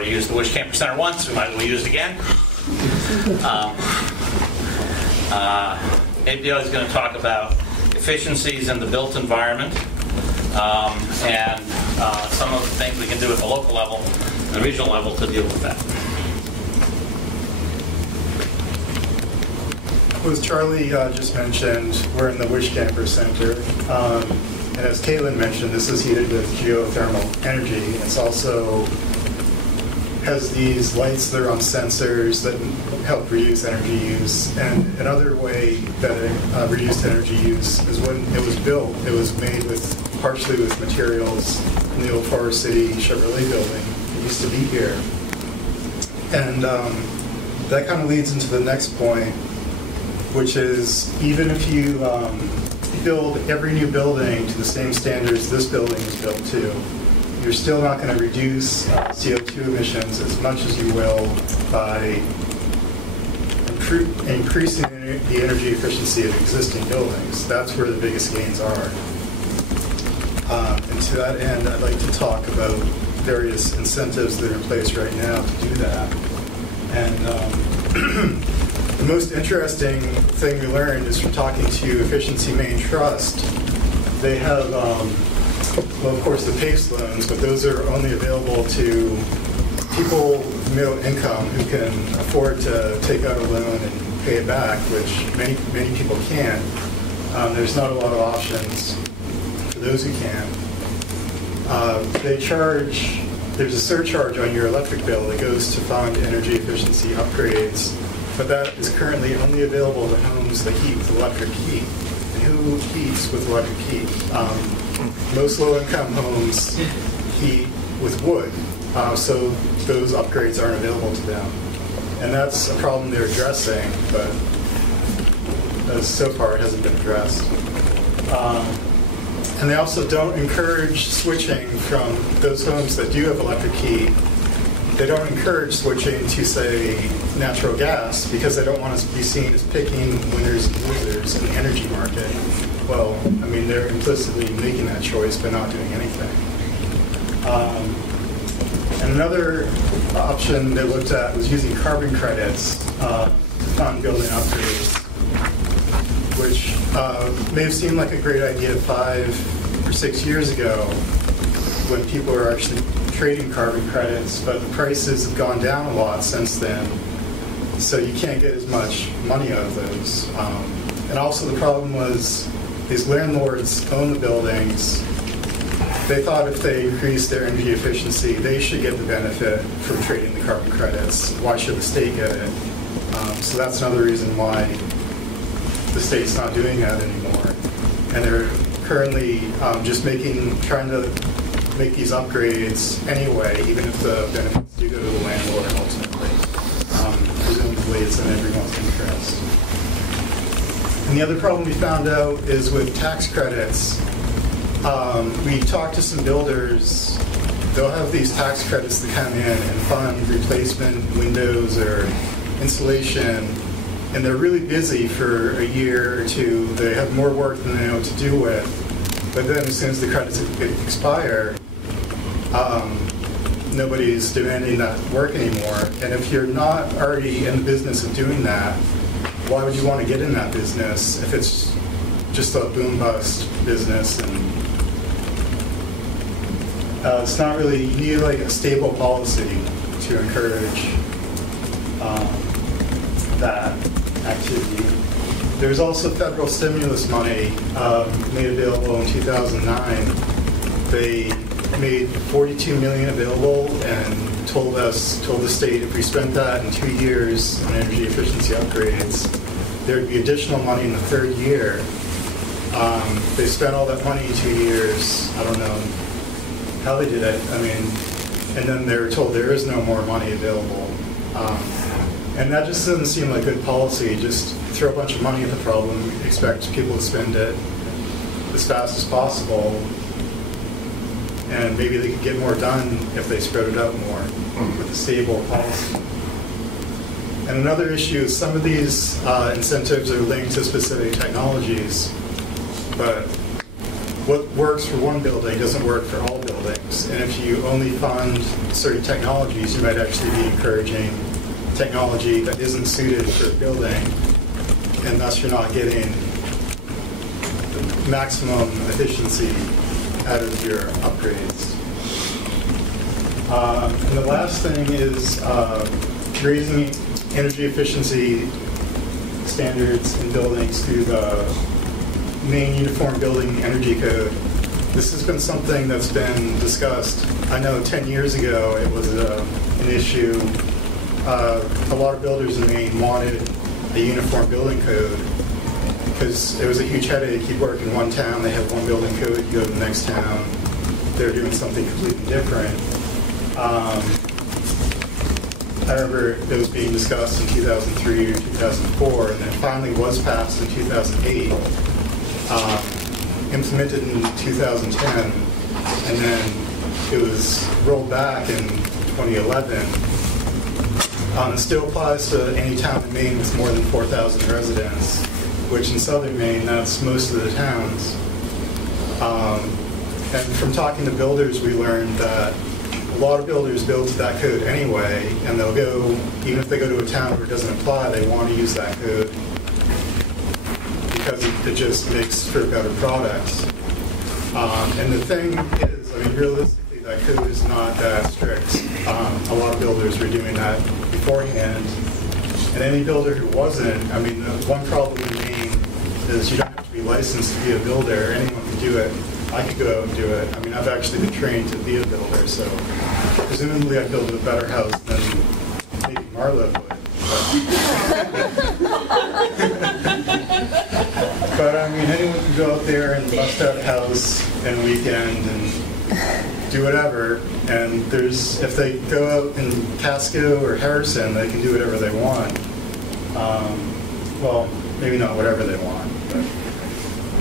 already used the Wish Camper Center once, we might as well use it again. Abe Daily is going to talk about efficiencies in the built environment and some of the things we can do at the local level and the regional level to deal with that. Well, as Charlie just mentioned, we're in the Wish Camper Center. And as Caitlin mentioned, this is heated with geothermal energy. It's also has these lights that are on sensors that help reduce energy use. And another way that it reduced energy use is when it was built, it was made partially with materials from the old Forest City Chevrolet building. It used to be here. And that kind of leads into the next point, which is even if you build every new building to the same standards this building is built to, you're still not going to reduce CO2 emissions as much as you will by increasing the energy efficiency of existing buildings. That's where the biggest gains are. And to that end, I'd like to talk about various incentives that are in place right now to do that. And the most interesting thing we learned is from talking to Efficiency Maine Trust. They have, well, of course, the PACE loans, but those are only available to people with middle income who can afford to take out a loan and pay it back, which many people can't. There's not a lot of options for those who can. There's a surcharge on your electric bill that goes to fund energy efficiency upgrades, but that is currently only available to homes that heat with electric heat. And who heats with electric heat? Most low-income homes heat with wood, so those upgrades aren't available to them. And that's a problem they're addressing, but so far it hasn't been addressed. And they also don't encourage switching from those homes that do have electric heat. They don't encourage switching to, say, natural gas because they don't want to be seen as picking winners and losers in the energy market. Well, I mean, they're implicitly making that choice by not doing anything. And another option they looked at was using carbon credits to fund building upgrades, which may have seemed like a great idea 5 or 6 years ago when people were actually trading carbon credits, but the prices have gone down a lot since then, so you can't get as much money out of those. And also the problem was these landlords own the buildings. They thought if they increased their energy efficiency, they should get the benefit from trading the carbon credits. Why should the state get it? So that's another reason why the state's not doing that anymore. And they're currently just trying to make these upgrades anyway, even if the benefits do go to the landlord ultimately. Presumably it's in everyone's interest. And the other problem we found out is with tax credits. We talked to some builders. They'll have these tax credits that come in and fund replacement windows or insulation, and they're really busy for a year or two. They have more work than they know what to do with. But then as soon as the credits expire, nobody's demanding that work anymore. And if you're not already in the business of doing that, why would you want to get in that business if it's just a boom-bust business? And it's not really, you need like a stable policy to encourage that activity. There's also federal stimulus money made available in 2009. They made $42 million available and told the state if we spent that in 2 years on energy efficiency upgrades, there'd be additional money in the third year. They spent all that money in 2 years. I don't know how they did it. I mean, and then they were told there is no more money available. And that just doesn't seem like good policy. Just throw a bunch of money at the problem, expect people to spend it as fast as possible, and maybe they could get more done if they spread it out more with a stable policy. And another issue is some of these incentives are linked to specific technologies, but what works for one building doesn't work for all buildings. And if you only fund certain technologies, you might actually be encouraging technology that isn't suited for a building, and thus you're not getting maximum efficiency out of your upgrades. And the last thing is raising energy efficiency standards in buildings through the Maine Uniform Building Energy Code. This has been something that's been discussed. I know 10 years ago it was an issue. A lot of builders in Maine wanted a uniform building code because it was a huge headache. You'd work in one town, they have one building code, you go to the next town, they're doing something completely different. I remember it was being discussed in 2003 or 2004, and then finally was passed in 2008, implemented in 2010, and then it was rolled back in 2011. It still applies to any town in Maine with more than 4,000 residents, which in southern Maine, that's most of the towns. And from talking to builders, we learned that a lot of builders build to that code anyway, and they'll go, even if they go to a town where it doesn't apply, they want to use that code because it just makes for better products. And the thing is, I mean, realistically, that code is not that strict. A lot of builders were doing that beforehand. And any builder who wasn't, I mean, the one problem in Maine is you don't have to be licensed to be a builder. Anyone can do it. I could go out and do it. I mean, I've actually been trained to be a builder, so presumably I'd build a better house than maybe Marla would. But I mean, anyone can go out there and bust out a house in a weekend and do whatever. And if they go out in Casco or Harrison, they can do whatever they want. Well, maybe not whatever they want, but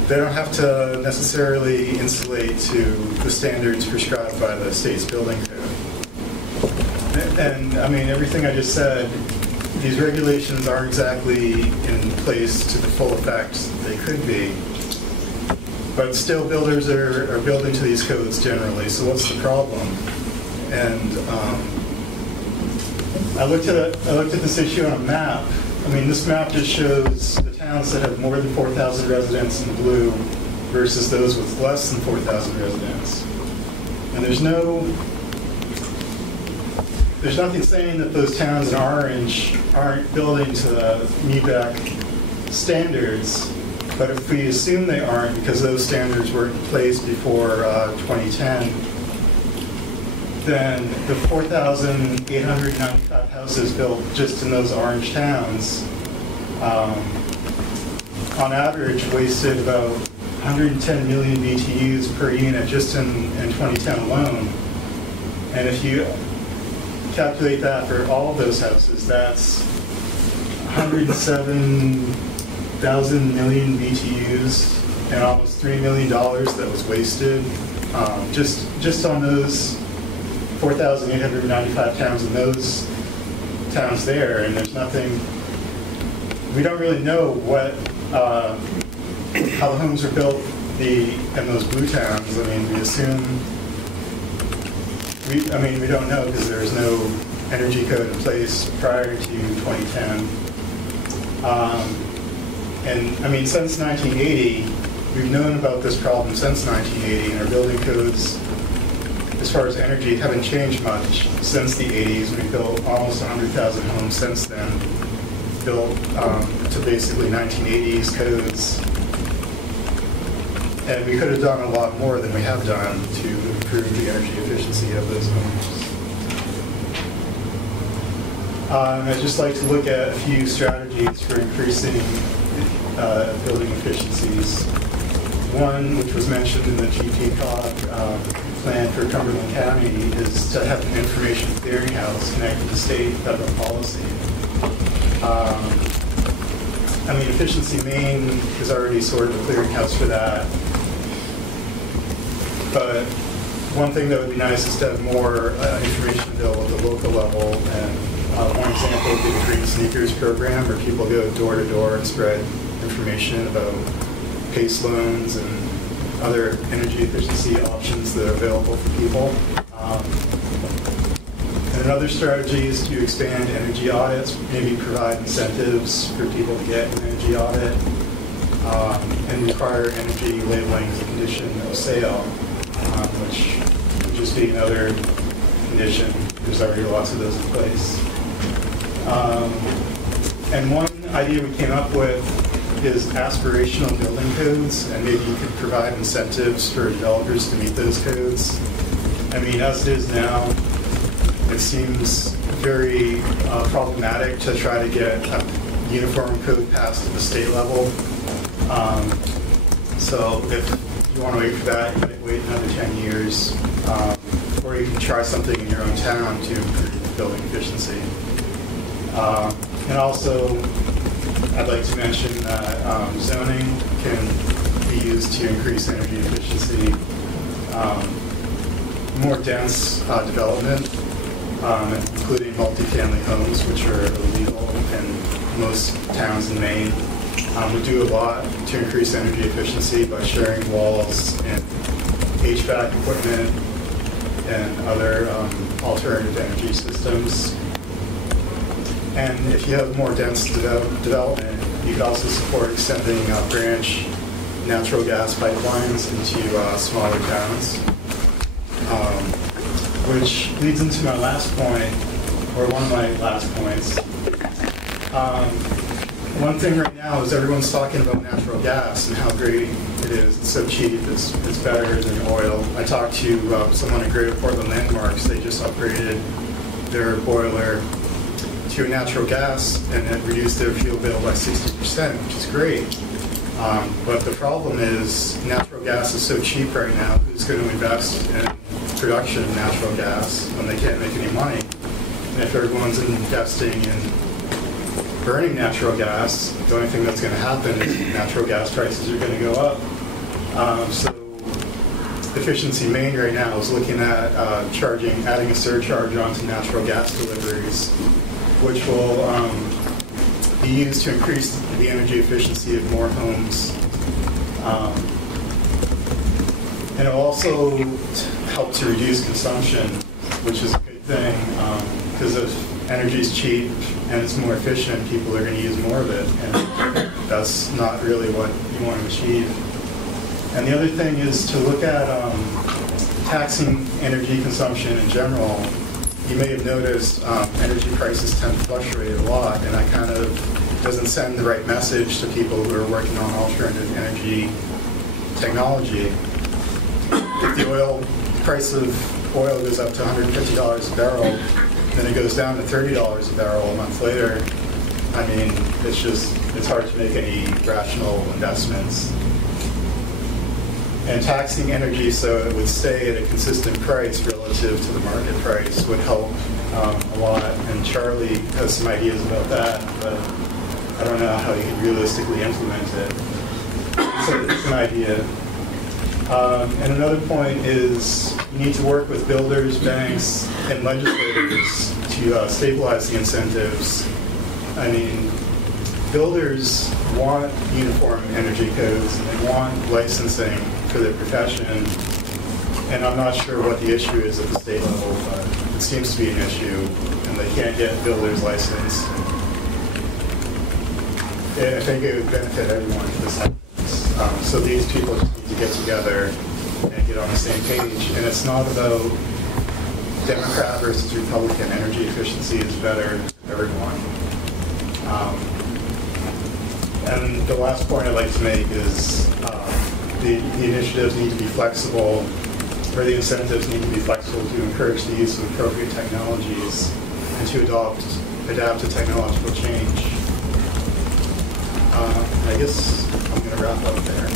they don't have to necessarily insulate to the standards prescribed by the state's building code. And I mean, everything I just said, these regulations aren't exactly in place to the full effect they could be. But still, builders are building to these codes generally, so what's the problem? And I looked at this issue on a map. I mean, this map just shows the towns that have more than 4,000 residents in blue versus those with less than 4,000 residents. And there's nothing saying that those towns in orange aren't building to the MUBEC standards, but if we assume they aren't because those standards were in place before 2010, then the 4,895 houses built just in those orange towns, on average, wasted about 110 million BTUs per unit just in 2010 alone. And if you calculate that for all of those houses, that's 107,000 million BTUs and almost $3 million that was wasted just on those 4,895 towns in those towns there. And there's nothing, we don't really know what how the homes are built in those blue towns. I mean, we assume, we don't know because there's no energy code in place prior to 2010. And I mean, since 1980, we've known about this problem since 1980, and our building codes, as far as energy, haven't changed much since the 80s. We've built almost 100,000 homes since then, built to basically 1980s codes. And we could have done a lot more than we have done to improve the energy efficiency of those homes. I'd just like to look at a few strategies for increasing building efficiencies. One, which was mentioned in the GPCOG plan for Cumberland County, is to have an information clearinghouse connected to state and federal policy. I mean, Efficiency Maine is already sort of a clearinghouse for that. But one thing that would be nice is to have more information available at the local level. And one example would be the Green Sneakers program, where people go door to door and spread information about PACE loans and other energy efficiency options that are available for people. And another strategy is to expand energy audits, maybe provide incentives for people to get an energy audit, and require energy labeling as a condition of sale, which would just be another condition. There's already lots of those in place. And one idea we came up with is aspirational building codes, and maybe you could provide incentives for developers to meet those codes. I mean, as it is now, it seems very problematic to try to get a uniform code passed at the state level. So if you want to wait for that, you might wait another 10 years. Or you can try something in your own town to improve building efficiency. And also, I'd like to mention that zoning can be used to increase energy efficiency. More dense development, including multifamily homes, which are illegal in most towns in Maine, would do a lot to increase energy efficiency by sharing walls and HVAC equipment and other alternative energy systems. And if you have more dense development, you could also support extending branch natural gas pipelines into smaller towns. Which leads into my last point, or one of my last points. One thing right now is everyone's talking about natural gas and how great it is. It's so cheap, it's better than oil. I talked to someone at Greater Portland Landmarks. They just upgraded their boiler to a natural gas, and it reduced their fuel bill by 60%, which is great. But the problem is natural gas is so cheap right now. Who's going to invest in production of natural gas when they can't make any money? And if everyone's investing in burning natural gas, the only thing that's going to happen is natural gas prices are going to go up. So Efficiency Maine right now is looking at adding a surcharge onto natural gas deliveries, which will be used to increase the energy efficiency of more homes. And it will also help to reduce consumption, which is a good thing, because if energy is cheap and it's more efficient, people are going to use more of it, and that's not really what you want to achieve. And the other thing is to look at taxing energy consumption in general. You may have noticed energy prices tend to fluctuate a lot, and that kind of doesn't send the right message to people who are working on alternative energy technology. If the price of oil goes up to $150 a barrel, then it goes down to $30 a barrel a month later, I mean, it's hard to make any rational investments. And taxing energy so it would stay at a consistent price relative to the market price would help a lot. And Charlie has some ideas about that, but I don't know how you can realistically implement it. So it's an idea. And another point is you need to work with builders, banks, and legislators to stabilize the incentives. I mean, builders want uniform energy codes, and they want licensing for their profession, and I'm not sure what the issue is at the state level, but it seems to be an issue, and they can't get builders licensed. I think it would benefit everyone if this happens. So these people just need to get together and get on the same page, and it's not about Democrat versus Republican. Energy efficiency is better for everyone. And the last point I'd like to make is the initiatives need to be flexible, or the incentives need to be flexible to encourage the use of appropriate technologies and to adapt to technological change. I guess I'm going to wrap up there.